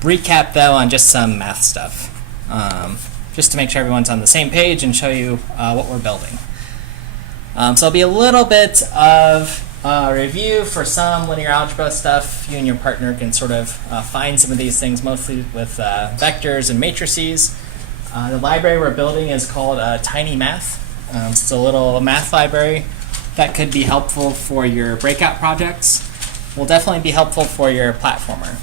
recap though on just some math stuff, just to make sure everyone's on the same page and show you what we're building. So it'll be a little bit of review for some linear algebra stuff. You and your partner can sort of find some of these things mostly with vectors and matrices. The library we're building is called Tiny Math. It's a little math library that could be helpful for your breakout projects. Will definitely be helpful for your platformer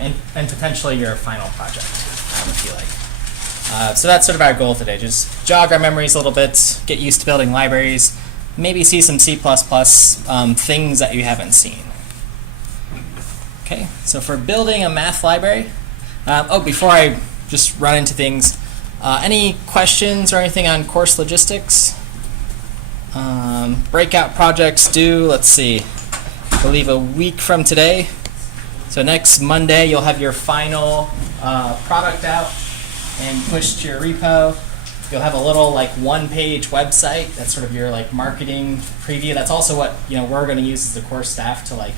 and potentially your final project if you like. So that's sort of our goal today. Just jog our memories a little bit, get used to building libraries, maybe see some C++ things that you haven't seen. Okay, so for building a math library, before I just run into things, any questions or anything on course logistics? Breakout projects due, let's see, I believe a week from today. So next Monday you'll have your final product out and pushed to your repo. You'll have a little like one-page website that's sort of your like marketing preview. That's also what we're going to use as the course staff to like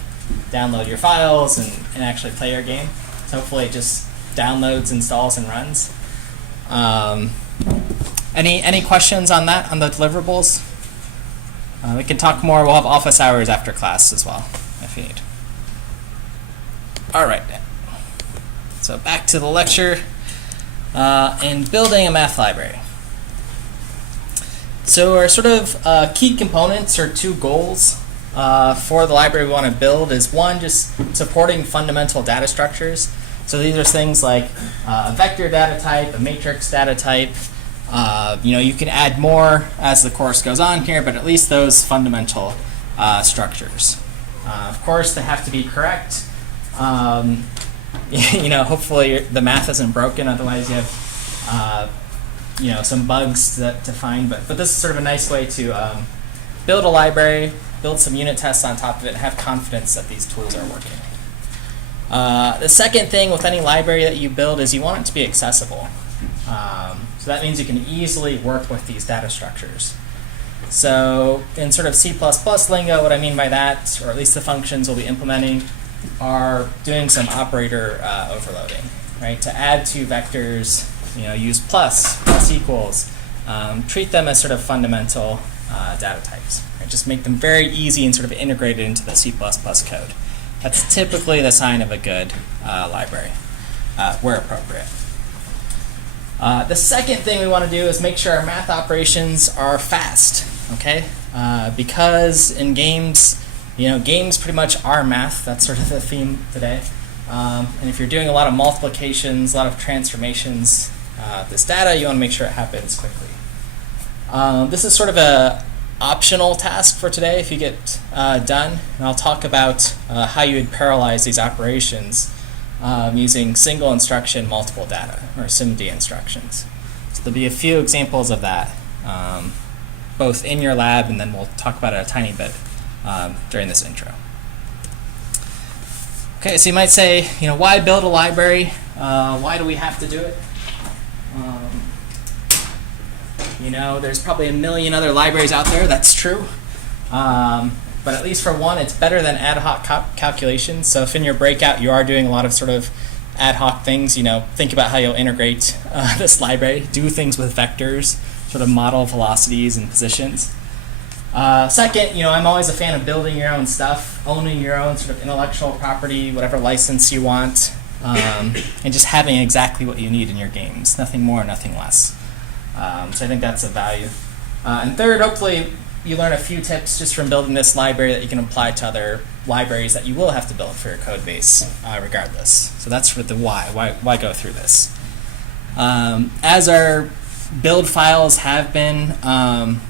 download your files and actually play your game. So hopefully it just downloads, installs, and runs. Any questions on that, on the deliverables? We can talk more. We'll have office hours after class as well, if you need. All right. So back to the lecture and building a math library. So our sort of key components or two goals for the library we want to build is one, just supporting fundamental data structures. So these are things like a vector data type, a matrix data type. You can add more as the course goes on here, but at least those fundamental structures. Of course, they have to be correct. Hopefully the math isn't broken. Otherwise, you have some bugs to find. But this is sort of a nice way to build a library, build some unit tests on top of it, and have confidence that these tools are working. The second thing with any library that you build is you want it to be accessible. So that means you can easily work with these data structures. So in sort of C++ lingo, what I mean by that, or at least the functions we'll be implementing, are doing some operator overloading, right? To add two vectors, use plus equals, treat them as sort of fundamental data types. Right? Just make them very easy and sort of integrated into the C++ code. That's typically the sign of a good library, where appropriate. The second thing we want to do is make sure our math operations are fast, okay? Because in games, games pretty much are math. That's sort of the theme today. And if you're doing a lot of multiplications, a lot of transformations, this data, you want to make sure it happens quickly. This is sort of a optional task for today if you get done. And I'll talk about how you would parallelize these operations using single instruction, multiple data, or SIMD instructions. So there'll be a few examples of that, both in your lab, and then we'll talk about it a tiny bit during this intro. Okay, so you might say, why build a library? Why do we have to do it? There's probably a million other libraries out there. That's true. But at least for one, it's better than ad hoc calculations. So if in your breakout you are doing a lot of sort of ad hoc things, think about how you'll integrate this library, do things with vectors, sort of model velocities and positions. Second, I'm always a fan of building your own stuff, owning your own sort of intellectual property, whatever license you want, and just having exactly what you need in your games. Nothing more, nothing less. So I think that's a value. And third, hopefully, you learn a few tips just from building this library that you can apply to other libraries that you will have to build for your code base regardless. So that's for the why. Why go through this? As our build files have been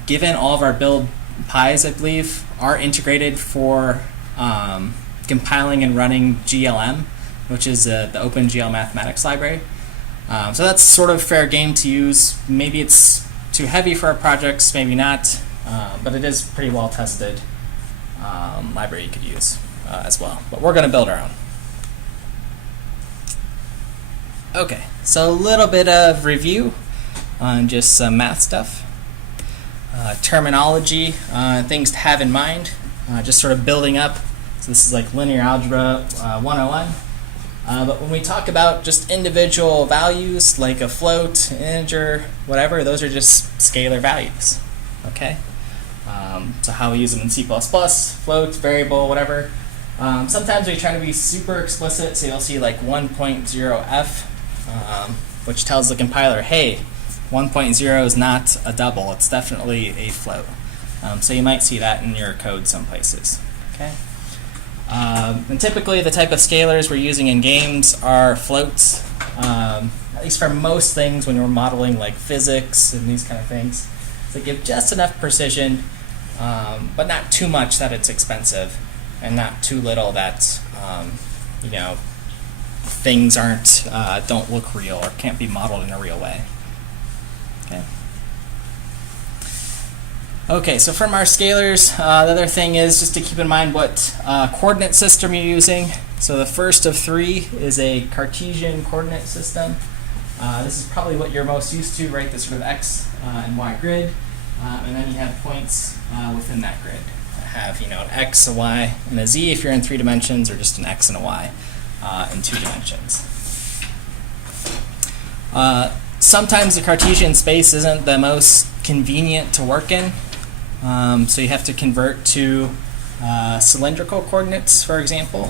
given, all of our build pies, I believe, are integrated for compiling and running GLM, which is the OpenGL Mathematics library. So that's sort of fair game to use. Maybe it's too heavy for our projects, maybe not. But it is pretty well tested library you could use as well. But we're going to build our own. Okay, so a little bit of review on just some math stuff. Terminology, things to have in mind, just sort of building up. So this is like linear algebra 101. But when we talk about just individual values, like a float, integer, whatever, those are just scalar values. Okay. So how we use them in C++, float, variable, whatever. Sometimes we try to be super explicit, so you'll see like 1.0f, which tells the compiler, hey, 1.0 is not a double, it's definitely a float. So you might see that in your code some places. Okay. And typically the type of scalars we're using in games are floats, at least for most things when we're modeling like physics and these kind of things. So give just enough precision, but not too much that it's expensive, and not too little that you know, things don't look real or can't be modeled in a real way. Okay. Okay, so from our scalars, the other thing is just to keep in mind what coordinate system you're using. So the first of three is a Cartesian coordinate system. This is probably what you're most used to, right? This sort of x and y grid, and then you have points within that grid that have, you know, an x, a y, and a z if you're in 3 dimensions, or just an x and a y in 2 dimensions. Sometimes the Cartesian space isn't the most convenient to work in, so you have to convert to cylindrical coordinates, for example,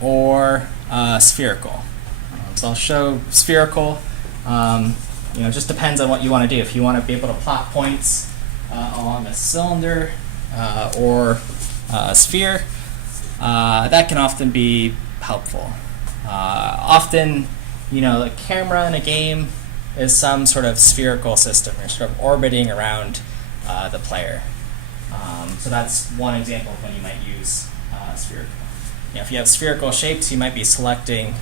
or spherical. So I'll show spherical. You know, it just depends on what you want to do. If you want to be able to plot points along a cylinder or a sphere, that can often be helpful. Often, you know, the camera in a game is some sort of spherical system. You're sort of orbiting around the player. So that's one example of when you might use spherical. You know, if you have spherical shapes, you might be selecting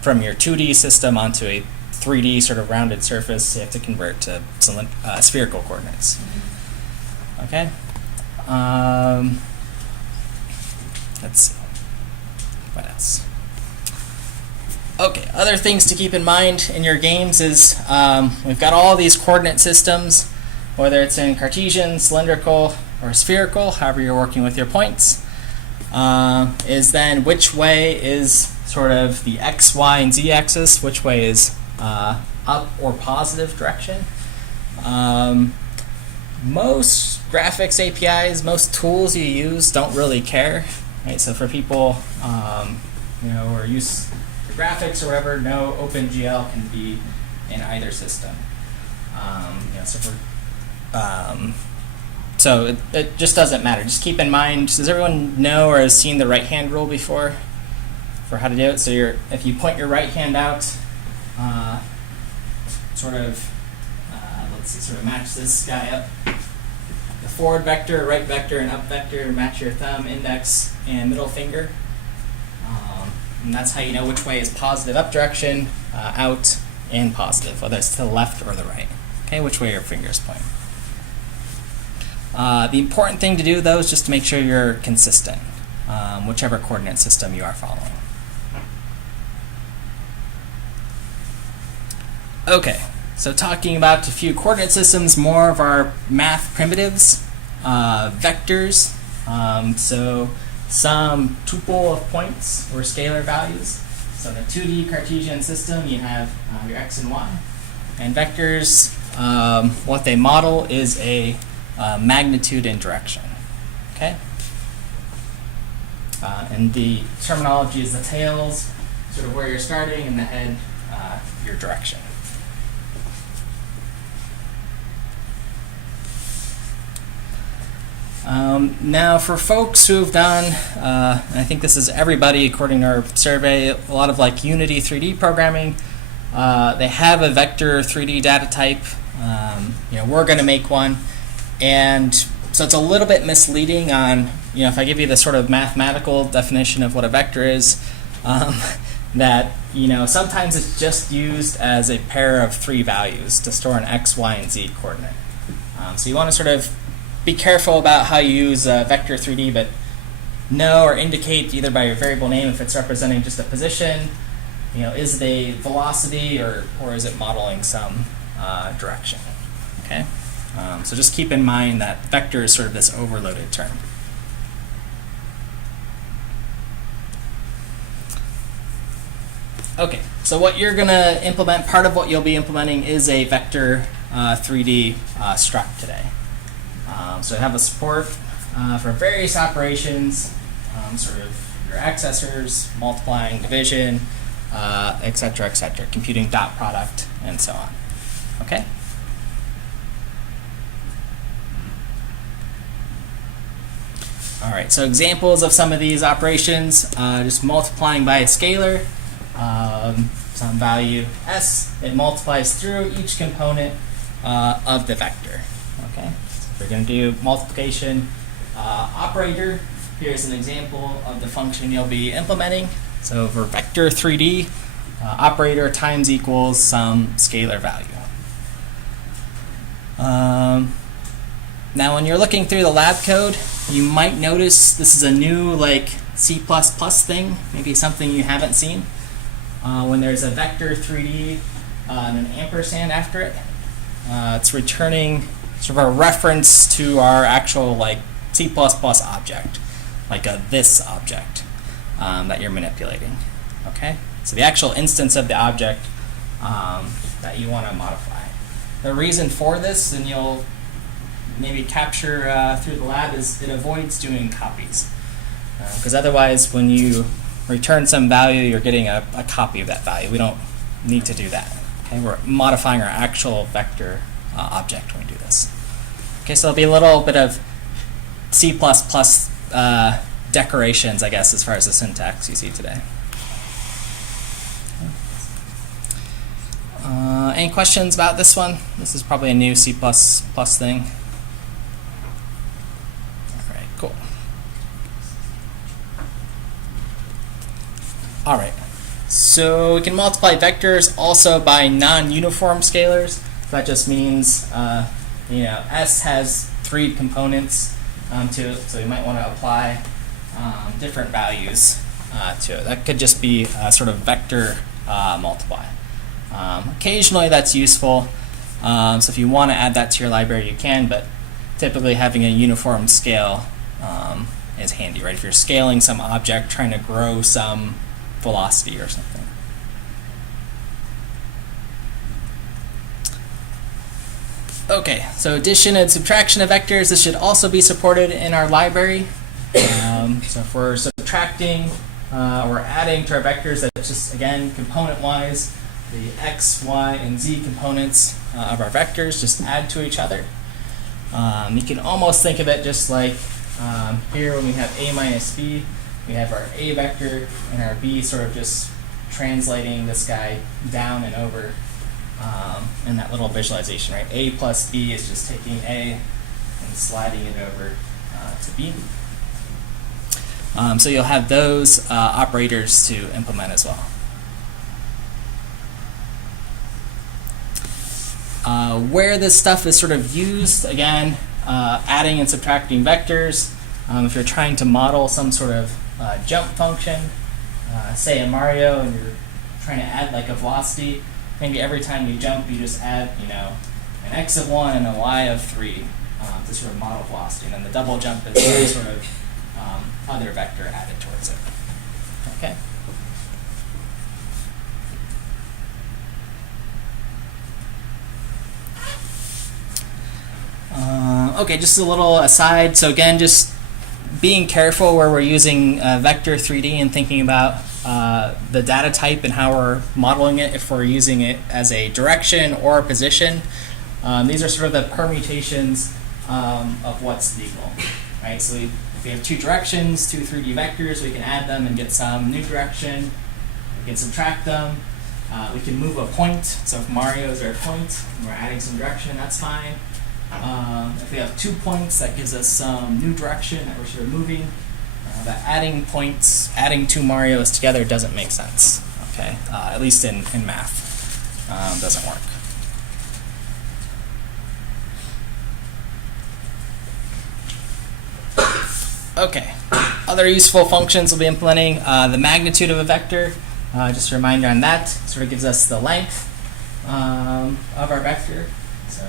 from your 2D system onto a 3D sort of rounded surface. So you have to convert to spherical coordinates. Okay. Let's see. What else? Okay, other things to keep in mind in your games is we've got all these coordinate systems, whether it's in Cartesian, cylindrical, or spherical, however you're working with your points, is then which way is sort of the x, y, and z axis, which way is up or positive direction. Most graphics APIs, most tools you use don't really care, right? So for people you know, who are used to graphics or whatever, no OpenGL can be in either system. You know, so it just doesn't matter. Just keep in mind, does everyone know or has seen the right hand rule before for how to do it? So if you point your right hand out, sort of match this guy up. The forward vector, right vector, and up vector match your thumb, index, and middle finger. And that's how you know which way is positive up direction, out, and positive, whether it's to the left or the right. Okay, which way your fingers point. The important thing to do, though, is just to make sure you're consistent, whichever coordinate system you are following. Okay, so talking about a few coordinate systems, more of our math primitives, vectors, so some tuple of points or scalar values. So in a 2D Cartesian system, you have your x and y. And vectors, what they model is a magnitude and direction. Okay? And the terminology is the tails, sort of where you're starting, and the head, your direction. Now for folks who have done, and I think this is everybody according to our survey, a lot of like Unity 3D programming, they have a vector 3D data type. You know, we're going to make one, and so it's a little bit misleading on, you know, if I give you the sort of mathematical definition of what a vector is, that, you know, sometimes it's just used as a pair of 3 values to store an x, y, and z coordinate. So you want to sort of be careful about how you use vector 3D, but know or indicate either by your variable name if it's representing just a position, you know, is it a velocity or is it modeling some direction? Okay, so just keep in mind that vector is sort of this overloaded term. Okay, so what you're going to implement, part of what you'll be implementing is a vector 3D struct today. So you have a support for various operations, sort of your accessors, multiplying, division, et cetera, computing dot product, and so on. Okay? All right, so examples of some of these operations, just multiplying by a scalar, some value s, it multiplies through each component of the vector. Okay, so we're going to do multiplication operator. Here's an example of the function you'll be implementing. So for vector 3D, operator times equals some scalar value. Now when you're looking through the lab code, you might notice this is a new like C++ thing, maybe something you haven't seen. When there's a vector 3D and an ampersand after it, it's returning sort of a reference to our actual like C++ object, like a this object that you're manipulating. Okay, so the actual instance of the object that you want to modify. The reason for this, and you'll maybe capture through the lab, is it avoids doing copies. Because otherwise, when you return some value, you're getting a copy of that value. We don't need to do that. Okay, we're modifying our actual vector object when we do this. Okay, so there'll be a little bit of C++ decorations, I guess, as far as the syntax you see today. Any questions about this one? This is probably a new C++ thing. All right, cool. All right, so we can multiply vectors also by non-uniform scalars. That just means S has 3 components to it, so you might want to apply different values to it. That could just be a sort of vector multiply. Occasionally that's useful, so if you want to add that to your library you can, but typically having a uniform scale is handy, right? If you're scaling some object, trying to grow some velocity or something. Okay, so addition and subtraction of vectors, this should also be supported in our library. So if we're subtracting or adding to our vectors, that's just, again, component-wise, the x, y, and z components of our vectors just add to each other. You can almost think of it just like here when we have a minus b, we have our a vector and our b sort of just translating this guy down and over in that little visualization, right? A plus b is just taking a and sliding it over to b. So you'll have those operators to implement as well. Where this stuff is sort of used, again, adding and subtracting vectors. If you're trying to model some sort of jump function, say in Mario, and you're trying to add like a velocity, maybe every time you jump, you just add, an x of 1 and a y of 3 to sort of model velocity. And then the double jump is some sort of other vector added towards it. Okay. Okay, just a little aside. So again, just being careful where we're using vector 3D and thinking about the data type and how we're modeling it, if we're using it as a direction or a position. These are sort of the permutations of what's legal, right? So if we have 2 directions, 2 3D vectors, we can add them and get some new direction. We can subtract them. We can move a point. So if Mario is our point and we're adding some direction, that's fine. If we have 2 points, that gives us some new direction that we're sort of moving. But adding points, adding 2 Marios together doesn't make sense. Okay, at least in math, doesn't work. Okay, other useful functions we'll be implementing. The magnitude of a vector, just a reminder on that, sort of gives us the length of our vector. So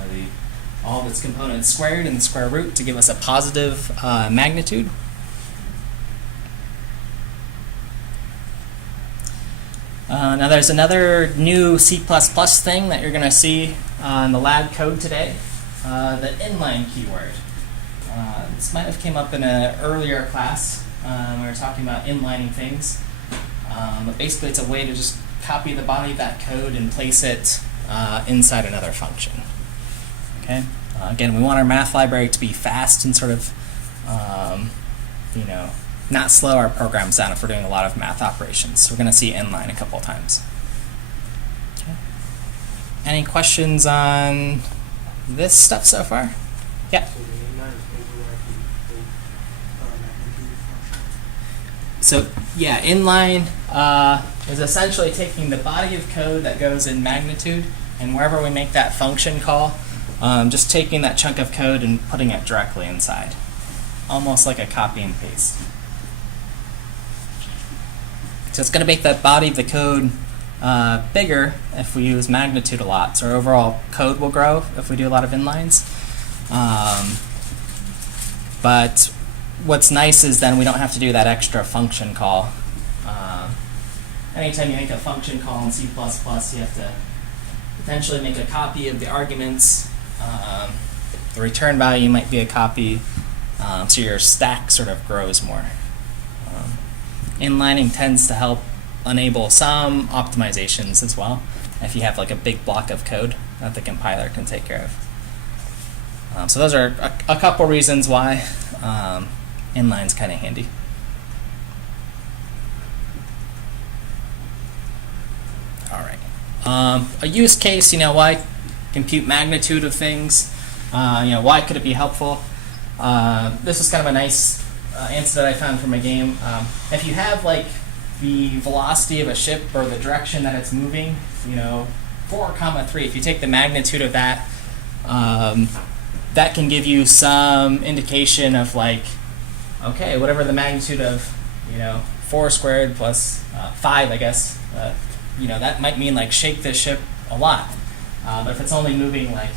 all of its components squared and the square root to give us a positive magnitude. Now there's another new C++ thing that you're going to see in the lab code today, the inline keyword. This might have came up in an earlier class when we were talking about inlining things. But basically it's a way to just copy the body of that code and place it inside another function. Okay. Again, we want our math library to be fast and sort of, not slow our programs down if we're doing a lot of math operations. So we're going to see inline a couple of times. Okay. Any questions on this stuff so far? Yeah. So yeah, inline is essentially taking the body of code that goes in magnitude, and wherever we make that function call, just taking that chunk of code and putting it directly inside. Almost like a copy and paste. So it's going to make that body of the code bigger if we use magnitude a lot. So our overall code will grow if we do a lot of inlines. But what's nice is then we don't have to do that extra function call. Anytime you make a function call in C++, you have to potentially make a copy of the arguments. The return value might be a copy, so your stack sort of grows more. Inlining tends to help enable some optimizations as well, if you have like a big block of code that the compiler can take care of. So those are a couple reasons why inline's kind of handy. All right. A use case, why compute magnitude of things? Why could it be helpful? This is kind of a nice answer that I found from a game. If you have like the velocity of a ship or the direction that it's moving, 4,3, if you take the magnitude of that, that can give you some indication of like, okay, whatever the magnitude of 4 squared plus 5, I guess, that might mean like shake this ship a lot. But if it's only moving like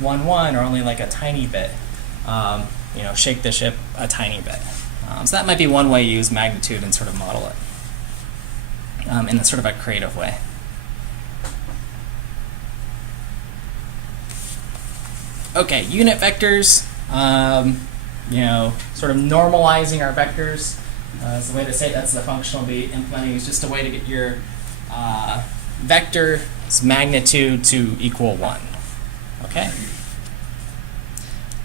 1,1 or only like a tiny bit, shake the ship a tiny bit. So that might be one way you use magnitude and sort of model it in a sort of a creative way. Okay, unit vectors, sort of normalizing our vectors is the way to say it. That's the function we'll be implementing. It's just a way to get your vector's magnitude to equal 1. Okay.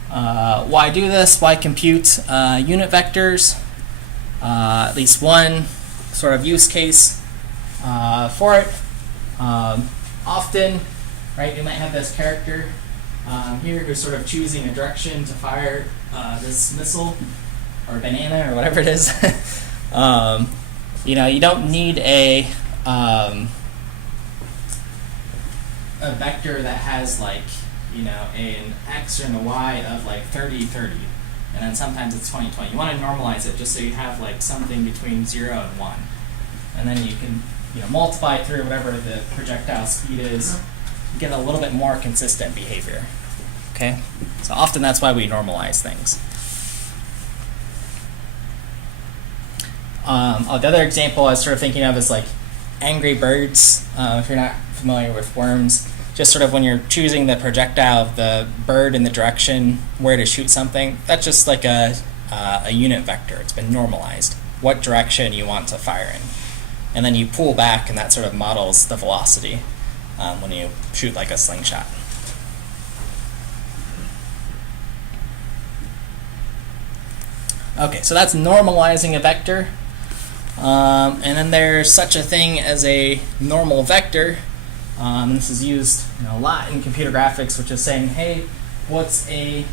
Why do this? Why compute unit vectors? At least one sort of use case for it. Often, right, you might have this character here who's sort of choosing a direction to fire this missile or banana or whatever it is. You don't need a vector that has like an x or a y of like 30, 30, and then sometimes it's 20, 20. You want to normalize it just so you have like something between 0 and 1, and then you can multiply through whatever the projectile speed is, get a little bit more consistent behavior. Okay, so often that's why we normalize things. The other example I was sort of thinking of is like Angry Birds. If you're not familiar with worms, just sort of when you're choosing the projectile of the bird in the direction where to shoot something, that's just like a unit vector. It's been normalized. What direction you want to fire in. And then you pull back and that sort of models the velocity when you shoot like a slingshot. Okay, so that's normalizing a vector. And then there's such a thing as a normal vector. This is used a lot in computer graphics, which is saying, hey, what's a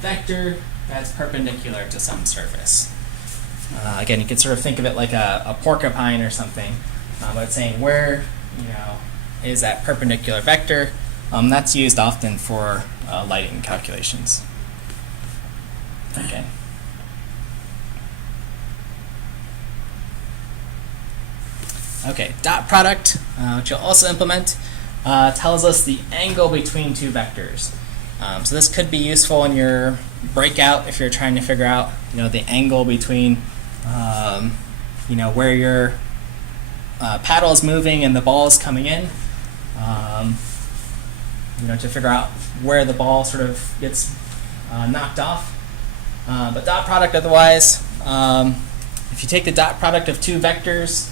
vector that's perpendicular to some surface? Again, you could sort of think of it like a porcupine or something, but it's saying where is that perpendicular vector. That's used often for lighting calculations. Okay. Okay, dot product, which you'll also implement, tells us the angle between two vectors. So this could be useful in your breakout if you're trying to figure out, the angle between, where your paddle is moving and the ball is coming in, to figure out where the ball sort of gets knocked off. But dot product otherwise, if you take the dot product of two vectors,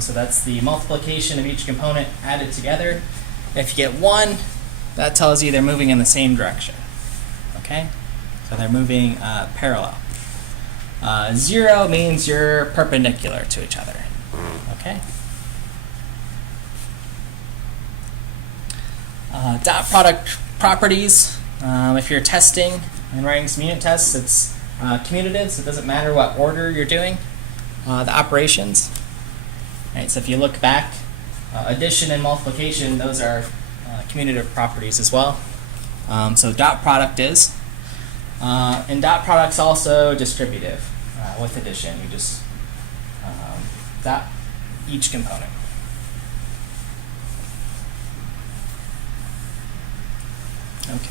so that's the multiplication of each component added together, if you get 1, that tells you they're moving in the same direction. Okay? So they're moving parallel. 0 means you're perpendicular to each other. Okay? Dot product properties. If you're testing and writing some unit tests, it's commutative, so it doesn't matter what order you're doing the operations. Right, so if you look back, addition and multiplication, those are commutative properties as well. So dot product is. And dot product's also distributive with addition. You just dot each component. Okay.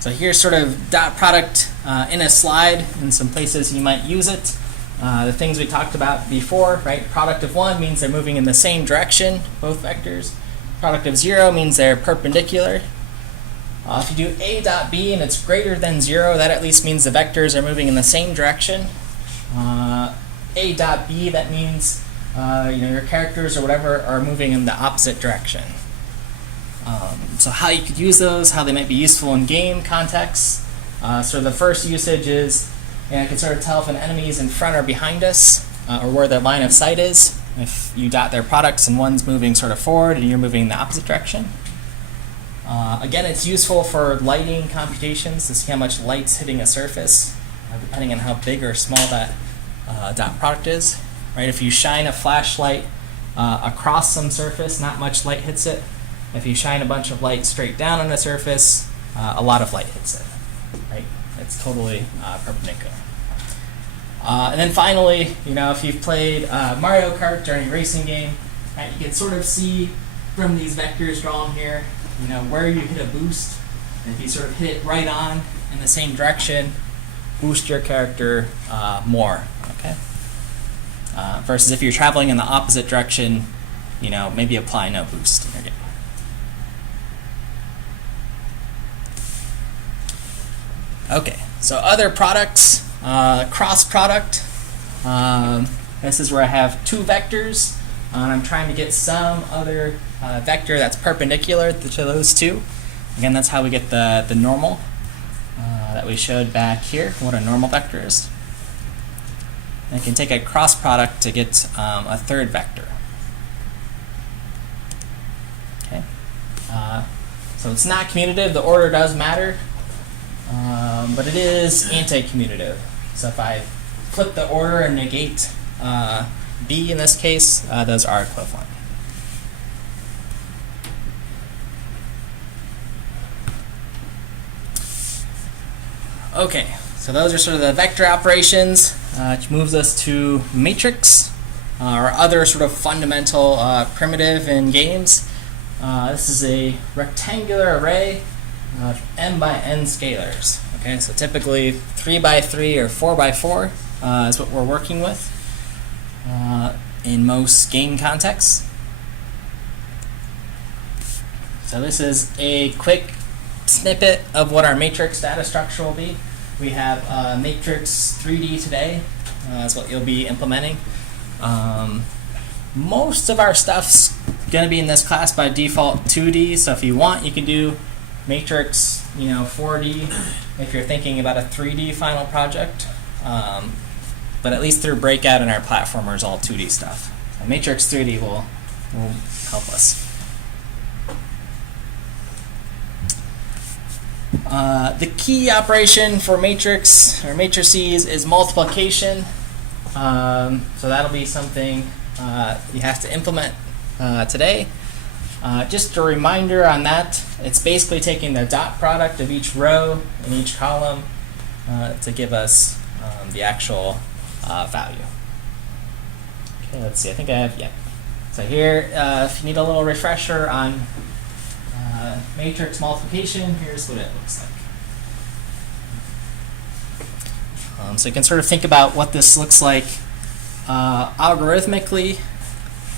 So here's sort of dot product in a slide and some places you might use it. The things we talked about before, right? Product of 1 means they're moving in the same direction, both vectors. Product of 0 means they're perpendicular. If you do A dot B and it's greater than 0, that at least means the vectors are moving in the same direction. A dot B, that means your characters or whatever are moving in the opposite direction. So how you could use those, how they might be useful in game contexts. So the first usage is, I can sort of tell if an enemy is in front or behind us, or where their line of sight is. If you dot their products and one's moving sort of forward and you're moving in the opposite direction. Again, it's useful for lighting computations to see how much light's hitting a surface, depending on how big or small that dot product is. Right? If you shine a flashlight across some surface, not much light hits it. If you shine a bunch of light straight down on a surface, a lot of light hits it. Right? It's totally perpendicular. And then finally, if you've played Mario Kart or any racing game, right, you can sort of see from these vectors drawn here, where you hit a boost. And if you sort of hit it right on in the same direction, boost your character more. Okay. Versus if you're traveling in the opposite direction, maybe apply no boost in your game. Okay, so other products, cross product. This is where I have two vectors, and I'm trying to get some other vector that's perpendicular to those two. Again, that's how we get the normal that we showed back here, what a normal vector is. And I can take a cross product to get a third vector. Okay, so it's not commutative, the order does matter. But it is anti-commutative. So if I flip the order and negate B in this case, those are equivalent. Okay, so those are sort of the vector operations, which moves us to matrix, or other sort of fundamental primitive in games. This is a rectangular array of m by n scalars. Okay, so typically 3 by 3 or 4 by 4 is what we're working with in most game contexts. So this is a quick snippet of what our matrix data structure will be. We have matrix 3D today. That's what you'll be implementing. Most of our stuff's going to be in this class by default 2D. So if you want, you can do matrix 4D if you're thinking about a 3D final project. But at least through Breakout and our platformer is all 2D stuff. So matrix 3D will help us. The key operation for matrix or matrices is multiplication. So that'll be something you have to implement today. Just a reminder on that, it's basically taking the dot product of each row and each column to give us the actual value. Okay, let's see, I think I have, yeah. So here, if you need a little refresher on matrix multiplication, here's what it looks like. So you can sort of think about what this looks like algorithmically.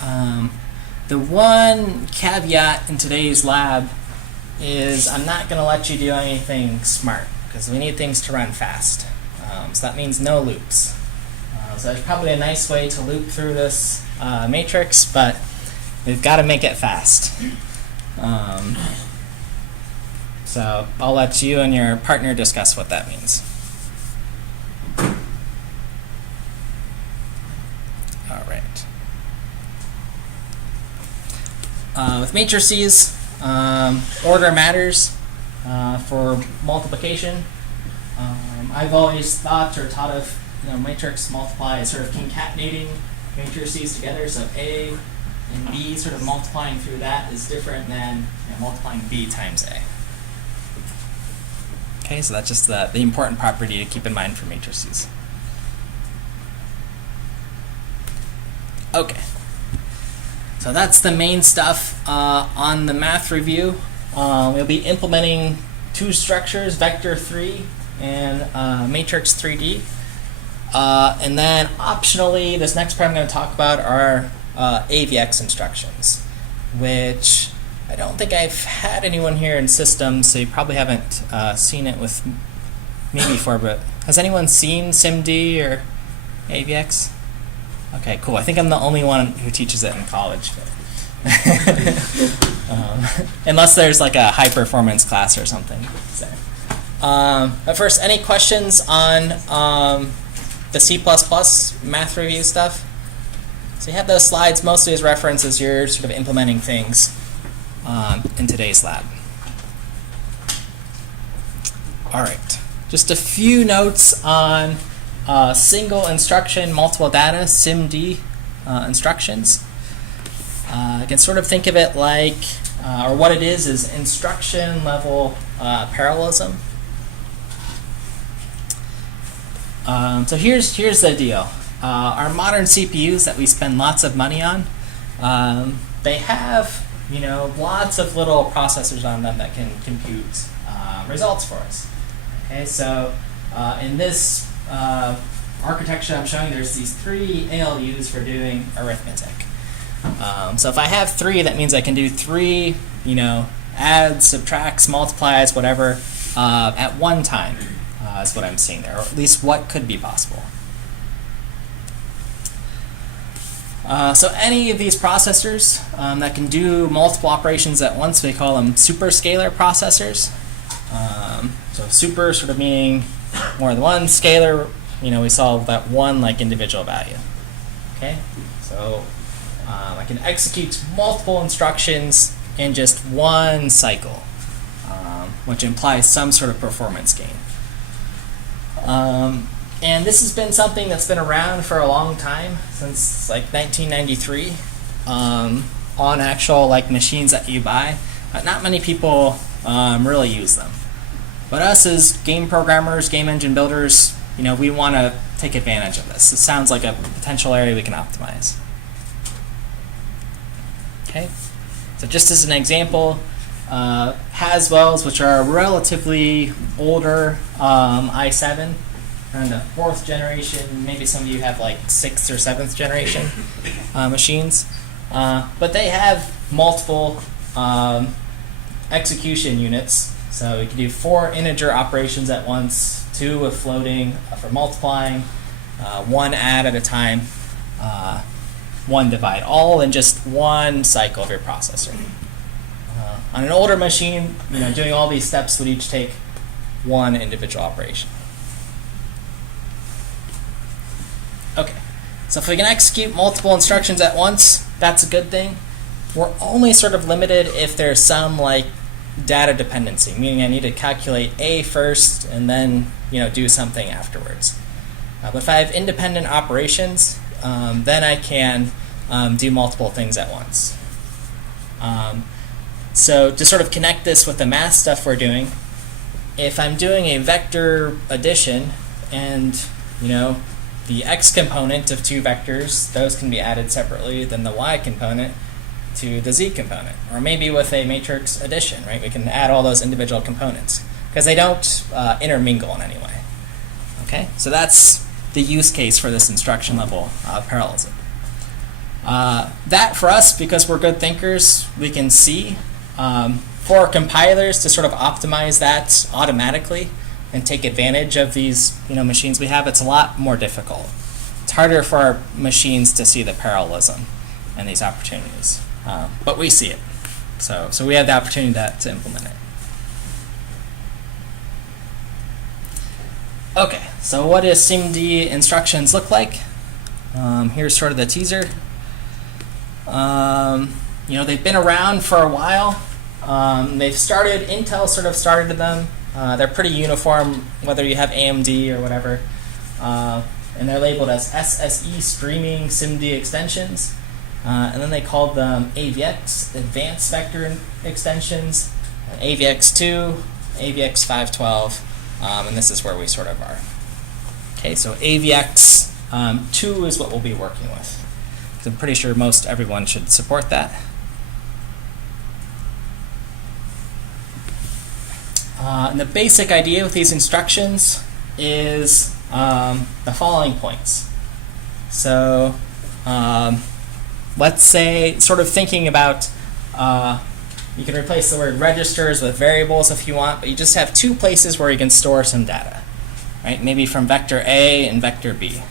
The one caveat in today's lab is I'm not going to let you do anything smart because we need things to run fast. So that means no loops. So there's probably a nice way to loop through this matrix, but we've got to make it fast. So I'll let you and your partner discuss what that means. All right. With matrices, order matters for multiplication. I've always thought or taught of matrix multiply as sort of concatenating matrices together. So A and B sort of multiplying through that is different than multiplying B times A. Okay, so that's just the important property to keep in mind for matrices. Okay, so that's the main stuff on the math review. We'll be implementing two structures, vector 3 and matrix 3D. And then optionally, this next part I'm going to talk about are AVX instructions, which I don't think I've had anyone here in systems, so you probably haven't seen it with me before, but has anyone seen SIMD or AVX? Okay, cool. I think I'm the only one who teaches it in college. Unless there's like a high performance class or something. So, but first, any questions on the C++ math review stuff? So you have those slides mostly as reference as you're sort of implementing things in today's lab. All right, just a few notes on single instruction, multiple data, SIMD instructions. You can sort of think of it like, or what it is instruction level parallelism. So here's the deal. Our modern CPUs that we spend lots of money on, they have lots of little processors on them that can compute results for us. Okay, so in this architecture I'm showing, there's these 3 ALUs for doing arithmetic. So if I have 3, that means I can do 3, adds, subtracts, multiplies, whatever, at one time. Is what I'm seeing there, or at least what could be possible. So any of these processors that can do multiple operations at once, we call them superscalar processors. So super sort of meaning more than one, scalar, we solve that one like individual value. Okay, so I can execute multiple instructions in just one cycle, which implies some sort of performance gain. And this has been something that's been around for a long time, since like 1993, on actual machines that you buy. Not many people really use them. But us as game programmers, game engine builders, we want to take advantage of this. It sounds like a potential area we can optimize. Okay, so just as an example, Haswells, which are relatively older i7, around the 4th generation, maybe some of you have like 6th or 7th generation machines, but they have multiple execution units. So we can do 4 integer operations at once, 2 with floating for multiplying, 1 add at a time, 1 divide, all in just one cycle of your processor. On an older machine, doing all these steps would each take one individual operation. Okay, so if we can execute multiple instructions at once, that's a good thing. We're only sort of limited if there's some data dependency, meaning I need to calculate A first and then do something afterwards. But if I have independent operations, then I can do multiple things at once. So to sort of connect this with the math stuff we're doing, if I'm doing a vector addition and the x component of 2 vectors, those can be added separately than the y component to the z component. Or maybe with a matrix addition, right? We can add all those individual components because they don't intermingle in any way. Okay, so that's the use case for this instruction level parallelism. That for us, because we're good thinkers, we can see. For compilers to sort of optimize that automatically and take advantage of these machines we have, it's a lot more difficult. It's harder for our machines to see the parallelism and these opportunities, but we see it. So we have the opportunity to implement it. Okay, so what does SIMD instructions look like? Here's sort of the teaser. They've been around for a while. Intel sort of started them. They're pretty uniform, whether you have AMD or whatever. And they're labeled as SSE Streaming SIMD Extensions. And then they called them AVX, Advanced Vector Extensions, AVX2, AVX512, and this is where we sort of are. Okay, so AVX2 is what we'll be working with. I'm pretty sure most everyone should support that. And the basic idea with these instructions is the following points. So let's say, sort of thinking about, you can replace the word registers with variables if you want, but you just have two places where you can store some data, right? Maybe from vector A and vector B.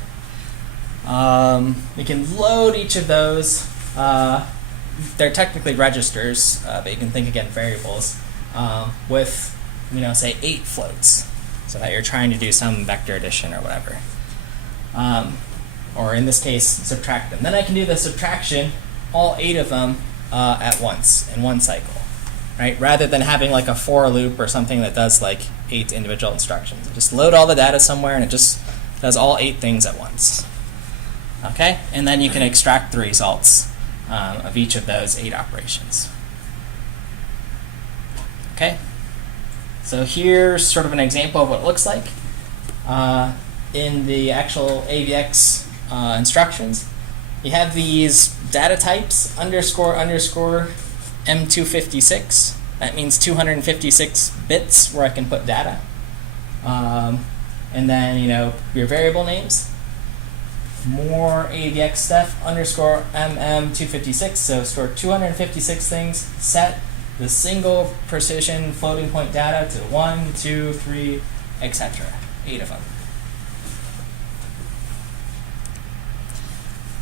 You can load each of those. They're technically registers, but you can think again variables with, say 8 floats, so that you're trying to do some vector addition or whatever. Or in this case, subtract them. Then I can do the subtraction, all 8 of them, at once in one cycle, right? Rather than having like a for loop or something that does like 8 individual instructions. I just load all the data somewhere and it just does all 8 things at once. Okay, and then you can extract the results of each of those 8 operations. Okay, so here's sort of an example of what it looks like in the actual AVX instructions. You have these data types, underscore M256. That means 256 bits where I can put data. And then your variable names. More AVX stuff, underscore MM256, so store 256 things, set the single precision floating point data to 1, 2, 3, etc. 8 of them.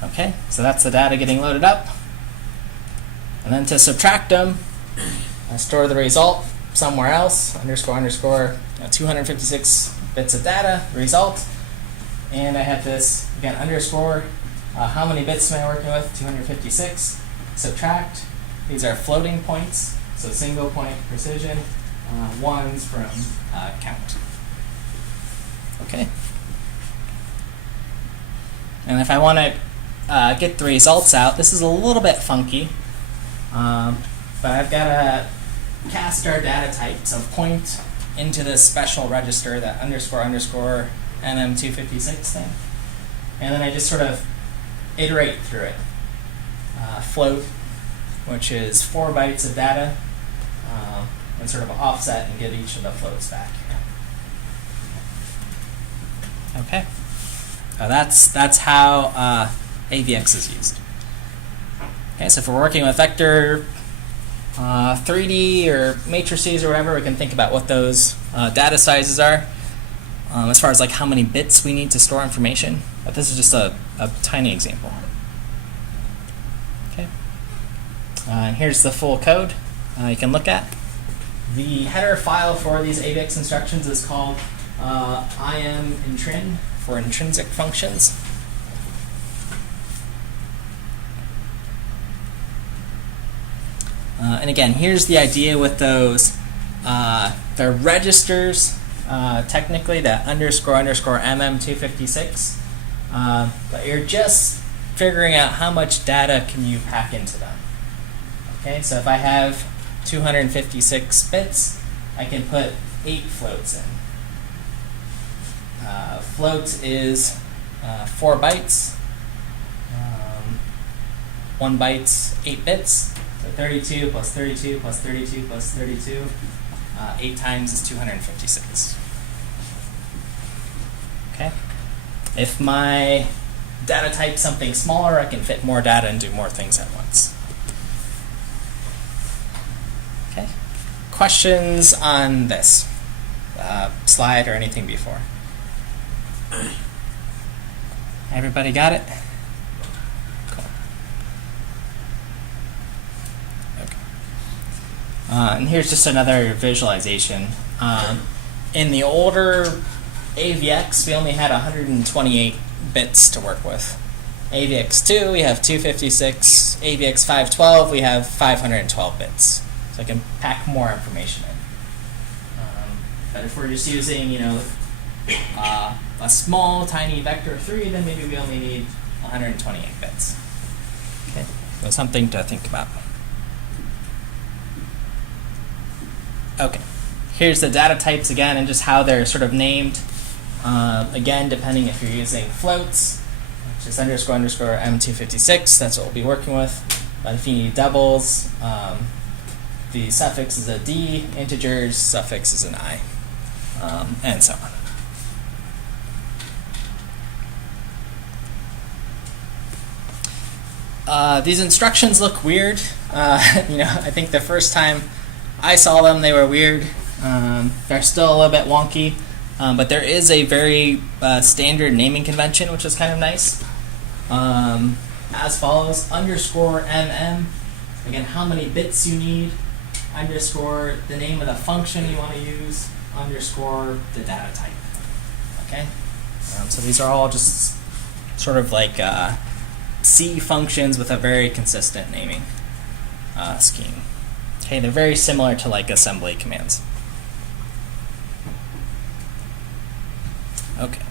Okay, so that's the data getting loaded up. And then to subtract them, I store the result somewhere else, underscore 256 bits of data, result. And I have this, again, underscore, how many bits am I working with? 256. Subtract. These are floating points, so single point precision, ones from count. Okay. And if I want to get the results out, this is a little bit funky, but I've got to cast our data type, so point into this special register, that underscore NM256 thing, and then I just sort of iterate through it. Float, which is 4 bytes of data, and sort of offset and get each of the floats back. Okay, that's how AVX is used. Okay, so if we're working with vector 3D or matrices or whatever, we can think about what those data sizes are. As far as like how many bits we need to store information, but this is just a tiny example. Okay, and here's the full code you can look at. The header file for these AVX instructions is called imintrin for intrinsic functions. And again, here's the idea with those. They're registers. Technically, that underscore MM256, but you're just figuring out how much data can you pack into them. Okay, so if I have 256 bits, I can put 8 floats in. Float is 4 bytes. 1 byte's 8 bits, so 32 plus 32 plus 32 plus 32. 8 times is 256. Okay. If my data type something smaller, I can fit more data and do more things at once. Okay. Questions on this slide or anything before? Everybody got it? Cool. Okay. And here's just another visualization. In the older AVX, we only had 128 bits to work with. AVX2, we have 256. AVX512, we have 512 bits. So I can pack more information in. But if we're just using, a small, tiny vector of 3, then maybe we only need 128 bits. Okay, so something to think about. Okay, here's the data types again, and just how they're sort of named. Again, depending if you're using floats, which is underscore underscore M256, that's what we'll be working with. But if you need doubles, the suffix is a D, integers, suffix is an I, and so on. These instructions look weird. I think the first time I saw them, they were weird. They're still a little bit wonky, but there is a very standard naming convention, which is kind of nice. As follows: underscore MM, again, how many bits you need, underscore the name of the function you want to use, underscore the data type. Okay, so these are all just sort of like C functions with a very consistent naming scheme. Okay, they're very similar to like assembly commands. Okay,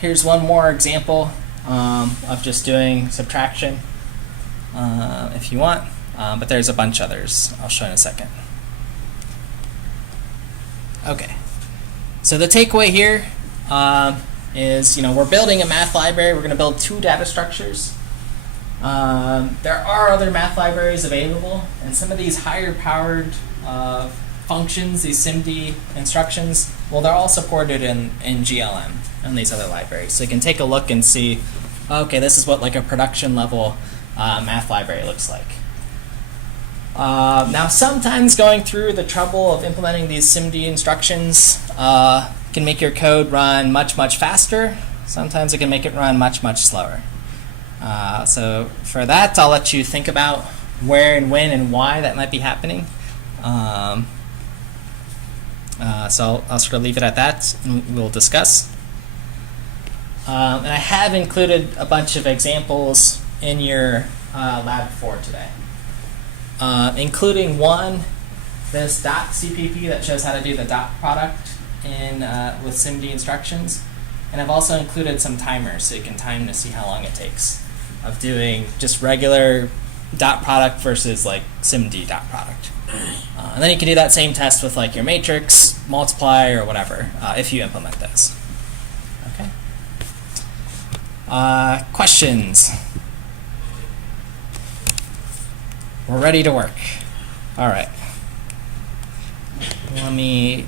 here's one more example of just doing subtraction if you want, but there's a bunch others I'll show in a second. Okay, so the takeaway here is, we're building a math library. We're going to build 2 data structures. There are other math libraries available, and some of these higher powered functions, these SIMD instructions, well, they're all supported in GLM and these other libraries. So you can take a look and see, okay, this is what like a production level math library looks like. Now, sometimes going through the trouble of implementing these SIMD instructions can make your code run much, much faster. Sometimes it can make it run much, much slower. So for that, I'll let you think about where and when and why that might be happening. So I'll sort of leave it at that, and we'll discuss. And I have included a bunch of examples in your lab 4 today, including one, this .cpp that shows how to do the dot product in with SIMD instructions. And I've also included some timers so you can time to see how long it takes of doing just regular dot product versus like SIMD dot product. And then you can do that same test with like your matrix, multiply, or whatever if you implement this. Okay. Questions? We're ready to work. All right. Let me